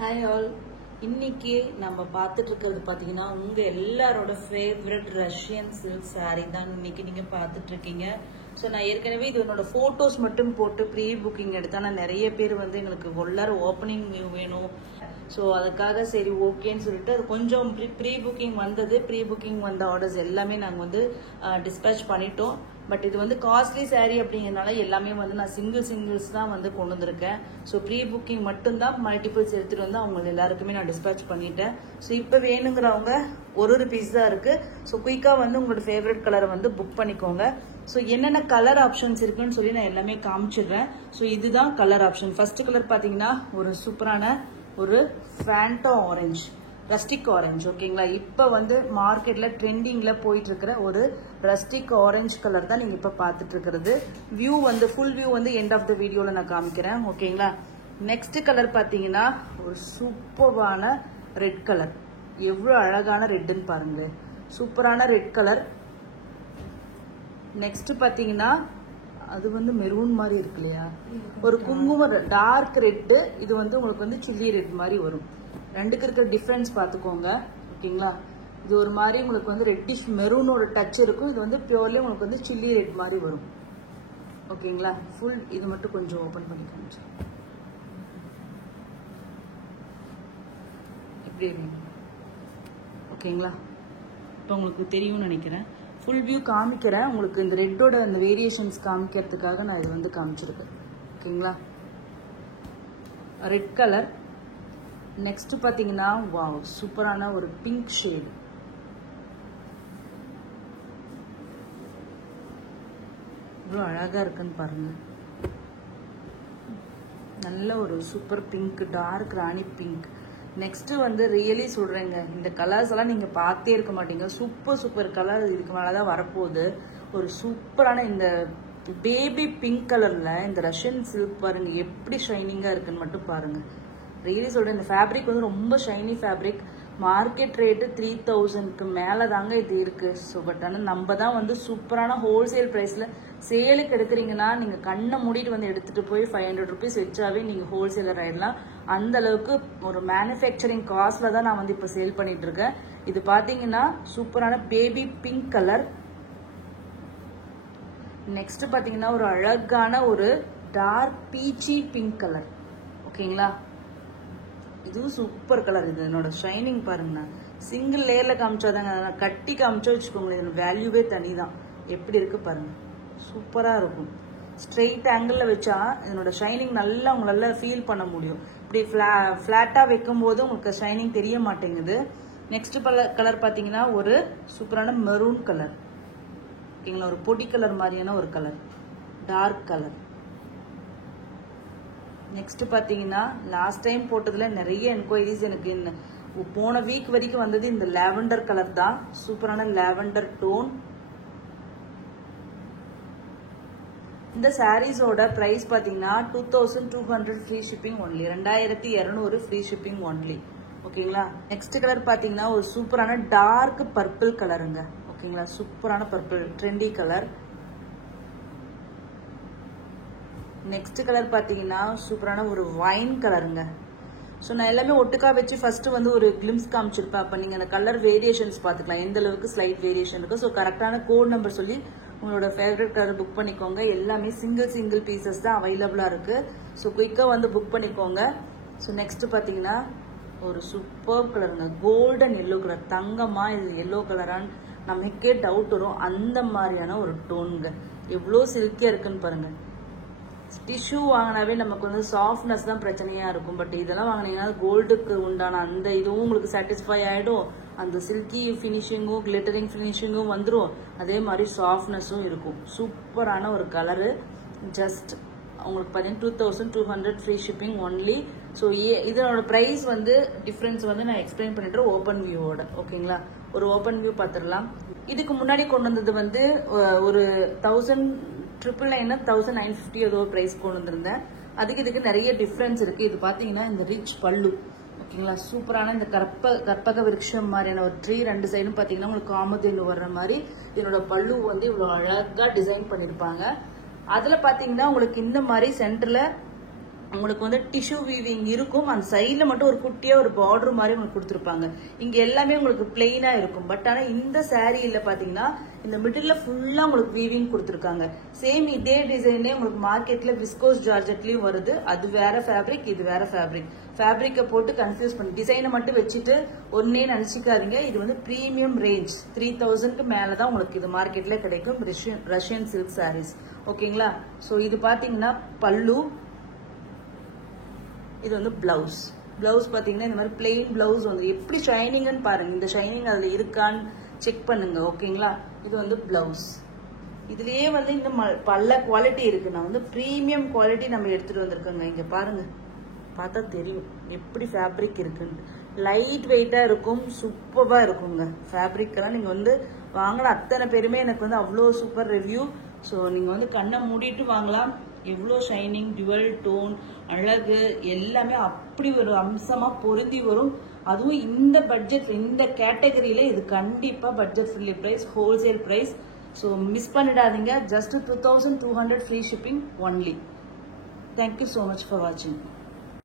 Hi all. இன்னைக்கு நம்ம பார்த்துட்டு இருக்கிறது பார்த்தீங்கன்னா உங்கள் எல்லாரோட ஃபேவரட் ரஷ்யன் சில்க் சாரீ தான் இன்னைக்கு நீங்கள் பார்த்துட்டு இருக்கீங்க. ஸோ நான் ஏற்கனவே இது என்னோட ஃபோட்டோஸ் மட்டும் போட்டு ப்ரீ புக்கிங் எடுத்தேன். நான் நிறைய பேர் வந்து எங்களுக்கு எல்லாரும் ஓப்பனிங் வியூ வேணும், ஸோ அதுக்காக சரி ஓகேன்னு சொல்லிட்டு அது கொஞ்சம் ப்ரீ புக்கிங் வந்தது. ப்ரீ புக்கிங் வந்த ஆர்டர்ஸ் எல்லாமே நாங்கள் வந்து டிஸ்பேச் பண்ணிட்டோம். பட் இது வந்து காஸ்ட்லி சாரீ அப்படிங்கிறதுனால எல்லாமே வந்து நான் சிங்கிள்ஸ் தான் வந்து கொண்டு வந்திருக்கேன். ஸோ ப்ரீ புக்கிங் மட்டும்தான் மல்டிபிள்ஸ் எடுத்துகிட்டு வந்து அவங்க எல்லாருக்குமே நான் டிஸ்பேச் பண்ணிட்டேன். ஸோ இப்போ வேணுங்கிறவங்க ஒரு பீஸ் தான் இருக்குது. ஸோ குயிக்காக வந்து உங்களோட ஃபேவரட் கலரை வந்து புக் பண்ணிக்கோங்க. ஸோ என்னென்ன கலர் ஆப்ஷன்ஸ் இருக்குன்னு சொல்லி நான் எல்லாமே காமிச்சிடுறேன். ஸோ இதுதான் கலர் ஆப்ஷன். ஃபர்ஸ்ட் கலர் பார்த்தீங்கன்னா ஒரு சூப்பரான ஒரு ஃபேண்டோ ஆரஞ்சு, ரஸ்டிக் ஆரஞ்சு. ஓகேங்களா, இப்போ வந்து மார்க்கெட்டில் ட்ரெண்டிங்கில் போயிட்டு இருக்கிற ஒரு ரஸ்டிக் ஆரஞ்சு கலர் தான் நீங்கள் இப்போ பார்த்துட்டு இருக்கிறது. வியூ வந்து ஃபுல் வியூ வந்து எண்ட் ஆஃப் த வீடியோவில் நான் காமிக்கிறேன். ஓகேங்களா, நெக்ஸ்ட் கலர் பார்த்தீங்கன்னா ஒரு சூப்பரான ரெட் கலர். எவ்வளோ அழகான ரெட்டுன்னு பாருங்களேன், சூப்பரான ரெட் கலர். நெக்ஸ்ட் பார்த்தீங்கன்னா அது வந்து மெரூன் மாதிரி இருக்கு இல்லையா, ஒரு குங்குமம் டார்க் ரெட்டு. இது வந்து உங்களுக்கு வந்து சில்லி ரெட் மாதிரி வரும். ரெண்டுக்கு இருக்கிற டிஃப்ரென்ஸ் பார்த்துக்கோங்க. ஓகேங்களா, இது ஒரு மாதிரி உங்களுக்கு வந்து ரெட்டிஷ் மெரூன் ஒரு டச் இருக்கும். இது வந்து பியூர்லி உங்களுக்கு வந்து சில்லி ரெட் மாதிரி வரும். ஓகேங்களா, ஃபுல் இது மட்டும் கொஞ்சம் ஓப்பன் பண்ணி காமிச்சு இப்படி. ஓகேங்களா, இப்போ உங்களுக்கு தெரியும்னு நினைக்கிறேன். ஃபுல் வியூ காமிக்கிறேன் உங்களுக்கு. இந்த ரெட்டோட அந்த வேரியேஷன்ஸ் காமிக்கிறதுக்காக நான் இது வந்து காமிச்சிருக்கேன். ஓகேங்களா, ரெட் கலர். நெக்ஸ்ட் பார்த்தீங்கன்னா வாவ், சூப்பரான ஒரு பிங்க் ஷேடு. இவ்வளோ அழகா இருக்குன்னு பாருங்க. நல்ல ஒரு சூப்பர் பிங்க், டார்க் ராணி பிங்க். நெக்ஸ்ட் வந்து ரியலி சொல்றேங்க, இந்த கலர்ஸ் எல்லாம் நீங்க பார்த்தே இருக்க மாட்டீங்க. சூப்பர் கலர் இதுக்கு மேலதான் வரப்போகுது. ஒரு சூப்பரான இந்த பேபி பிங்க் கலர்ல இந்த ரஷ்யன் சில்க் பாருங்க எப்படி ஷைனிங்கா இருக்குன்னு மட்டும் பாருங்க. ரியலி சொல்றேன், இந்த ஃபேப்ரிக் வந்து ரொம்ப ஷைனி ஃபேப்ரிக். மார்க்கெட் ரேட்டு 3000க்கு மேலே தாங்க இது இருக்கு. ஸோ பட் ஆனால் நம்ம தான் வந்து சூப்பரான ஹோல்சேல் ப்ரைஸில் சேலுக்கு எடுக்கிறீங்கன்னா நீங்கள் கண்ணை மூடிட்டு வந்து எடுத்துகிட்டு போய் 500 ருபீஸ் வச்சாவே நீங்கள் ஹோல்சேலர் ஆகிடலாம். அந்த அளவுக்கு ஒரு மேனுஃபேக்சரிங் காஸ்ட்ல தான் நான் வந்து இப்போ சேல் பண்ணிட்டு இருக்கேன். இது பார்த்தீங்கன்னா சூப்பரான பேபி பிங்க் கலர். நெக்ஸ்ட் பார்த்தீங்கன்னா ஒரு அழகான ஒரு டார்க் பீச்சி பிங்க் கலர். ஓகேங்களா, இதுவும் சூப்பர் கலர். இது என்னோட ஷைனிங் பாருங்கண்ணா. சிங்கிள் லேயர்ல காமிச்சாதாங்க, கட்டி காமிச்சா வச்சுக்கோங்களேன், இதோட வேல்யூவே தனி தான். எப்படி இருக்கு பாருங்க, சூப்பரா இருக்கும். ஸ்ட்ரெயிட் ஆங்கிள் வச்சா இதனோட ஷைனிங் நல்லா உங்களால ஃபீல் பண்ண முடியும். இப்படி ஃபிளாட்டா வைக்கும் போது உங்களுக்கு ஷைனிங் தெரிய மாட்டேங்குது. நெக்ஸ்ட் கலர் பாத்தீங்கன்னா ஒரு சூப்பரான மெரூன் கலர். ஓகேங்களா, ஒரு பொடி கலர் மாதிரியான ஒரு கலர், டார்க் கலர். நெக்ஸ்ட் பாத்தீங்கன்னா லாஸ்ட் டைம் போட்டதுல நிறைய என்கொயரிஸ் எனக்கு போன வீக் வரைக்கும் வந்தது இந்த லாவெண்டர் கலர் தான். சூப்பரான லாவெண்டர் டோன். இந்த சாரீஸோட பிரைஸ் பாத்தீங்கன்னா 2200 free shipping only, 2200 free shipping only. ஓகேங்களா, நெக்ஸ்ட் கலர் பாத்தீங்கன்னா ஒரு சூப்பரான டார்க் பர்பிள் கலருங்க. ஓகேங்களா, சூப்பரான purple trendy colour. Next colour பார்த்தீங்கன்னா சூப்பரான ஒரு வைன் கலருங்க. ஸோ நான் எல்லாமே ஒட்டுக்கா வச்சு ஃபர்ஸ்ட் வந்து ஒரு கிளிம்ஸ் காமிச்சிருப்பேன். அப்போ நீங்கள் அந்த கலர் வேரியேஷன்ஸ் பார்த்துக்கலாம், எந்த அளவுக்கு ஸ்லைட் வேரியேஷன் இருக்கு. ஸோ கரெக்டான கோட் நம்பர் சொல்லி உங்களோட ஃபேவரட் கலர் புக் பண்ணிக்கோங்க. எல்லாமே சிங்கிள் பீசஸ் தான் அவைலபிளாக இருக்கு. ஸோ குயிக்காக வந்து புக் பண்ணிக்கோங்க. ஸோ நெக்ஸ்ட் பார்த்தீங்கன்னா ஒரு சூப்பர் கலருங்க, கோல்டன் எல்லோ கலர். தங்கமா இது எல்லோ கலரான்னு நமக்கே டவுட் வரும். அந்த மாதிரியான ஒரு டோனுங்க. எவ்வளோ சில்கியா இருக்குன்னு பாருங்க. டிஷ்யூ வாங்கினாவே நமக்கு வந்து சாஃப்ட்னஸ் தான் பிரச்சனையா இருக்கும். பட் இதெல்லாம் வாங்கினீங்கன்னா கோல்டுக்கு உண்டான அந்த இதுவும் உங்களுக்கு சாட்டிஸ்ஃபை ஆயிடும். அந்த சில்கி ஃபினிஷிங்கும் கிளிட்டரிங் ஃபினிஷிங்கும் வந்துடும். அதே மாதிரி சாஃப்ட்னஸும் இருக்கும். சூப்பரான ஒரு கலரு. ஜஸ்ட் உங்களுக்கு பார்த்தீங்கன்னா 2200 ஃப்ரீ ஷிப்பிங் ஒன்லி. ஸோ இதனோட ப்ரைஸ் வந்து டிஃப்ரென்ஸ் வந்து நான் எக்ஸ்பிளைன் பண்ணிட்டு ஓப்பன் வியூவோட. ஓகேங்களா, ஒரு ஓப்பன் வியூ பார்த்துடலாம். இதுக்கு முன்னாடி கொண்டு வந்தது வந்து ஒரு 1950 ஏதோ பிரைஸ் கொண்டு வந்திருந்தேன். அதுக்கு இதுக்கு நிறைய டிஃப்ரென்ஸ் இருக்கு. இது பாத்தீங்கன்னா இந்த ரிச் பல்லு. ஓகேங்களா, சூப்பரான இந்த கற்பக விருட்சம் மாதிரியான ஒரு ட்ரீ ரெண்டு சைடும் பாத்தீங்கன்னா உங்களுக்கு காமதேனு வர்ற மாதிரி இதனோட பல்லு வந்து இவ்வளவு அழகா டிசைன் பண்ணிருப்பாங்க. அதுல பாத்தீங்கன்னா உங்களுக்கு இந்த மாதிரி சென்டர்ல உங்களுக்கு வந்து டிஷ்யூ வீவிங் இருக்கும். அந்த சைட்ல மட்டும் ஒரு குட்டியா ஒரு பார்டர் மாதிரி உங்களுக்கு கொடுத்துருப்பாங்க. இங்க எல்லாமே உங்களுக்கு பிளெயினா இருக்கும். பட் ஆனா இந்த சாரீல பாத்தீங்கன்னா இந்த மிடில்ல ஃபுல்லா உங்களுக்கு வீவிங் கொடுத்துருக்காங்க. சேம் இதே டிசைனே உங்களுக்கு மார்க்கெட்ல விஸ்கோஸ் ஜார்ஜெட்லயும் வருது. அது வேற ஃபேப்ரிக், இது வேற ஃபேப்ரிக். ஃபேப்ரிக்கை போட்டு கன்ஃபியூஸ் பண்ணி டிசைனை மட்டும் வச்சுட்டு ஒன்னே நினைச்சிக்காதீங்க. இது வந்து பிரீமியம் ரேஞ்ச் 3000க்கு மேலதான் உங்களுக்கு இது மார்க்கெட்ல கிடைக்கும் ரஷ்யன் சில்க் சாரீஸ். ஓகேங்களா? சோ இது பாத்தீங்கன்னா பல்லு, இது வந்து பிளவுஸ். பிளவுஸ் பாத்தீங்கன்னா இந்த மாதிரி பிளெயின் பிளவுஸ் வந்து எப்படி ஷைனிங்னு பாருங்க. இந்த ஷைனிங் அதுல இருக்கான்னு செக் பண்ணுங்க. ஓகேங்களா? இது வந்து பிளவுஸ். இதுலயே வந்து இன்னும் பல குவாலிட்டி இருக்கு. நான் வந்து பிரீமியம் குவாலிட்டி நம்ம எடுத்துட்டு வந்திருக்கோங்க. இங்க பாருங்க, பார்த்தா தெரியும் எப்படி ஃபேப்ரிக் இருக்குன்னு. லைட் வெயிட்டா இருக்கும், சூப்பரா இருக்குங்க. ஃபேப்ரிக்லாம் நீங்க வந்து வாங்கின அத்தனை பேருமே எனக்கு வந்து அவ்வளோ சூப்பர் ரிவ்யூ. ஸோ நீங்க வந்து கண்ணை மூடிட்டு வாங்கலாம். எவ்வளோ ஷைனிங், டுவல் டோன், அழகு எல்லாமே அப்படி ஒரு அம்சமா பொருந்தி வரும். அதுவும் இந்த பட்ஜெட், இந்த கேட்டகரியில இது கண்டிப்பா budget free price, wholesale price. So miss பண்ணிடாதீங்க. Just 2200 free shipping only. Thank you so much for வாட்சிங்.